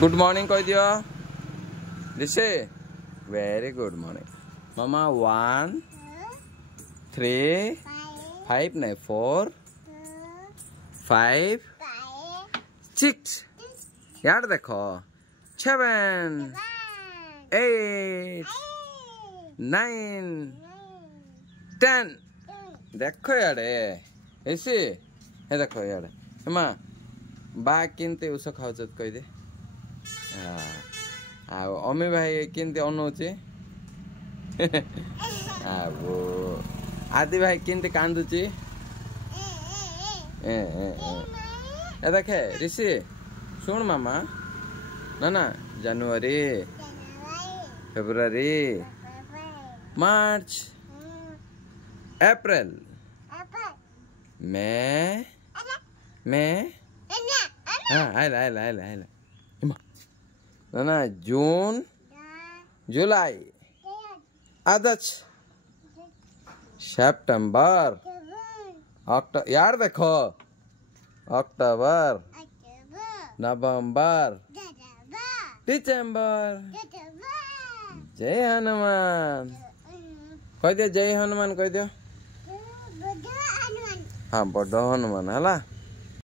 Good morning कह दियो ऋषि very good morning मामा 1 3 5 नहीं 4 5 6 यार देखो 7 8 9 10 देखो यार ऐसे ये देखो यार माँ बा किनते उस खाऊ कह दे अम्मी भाई किनते अनौचे आदि भाई किनते कांदुची देखे ऋषि सुन मामा ना ना जनवरी फेब्रुआरी मार्च अप्रैल मई हाँ आइला आइला आइला आइला ना जून जुलाई अगस्त सितंबर अक्टूबर यार देखो अक्टूबर नवंबर दिसंबर जय हनुमान कह दियो जय हनुमान कह दियो हाँ बड़ हनुमान है।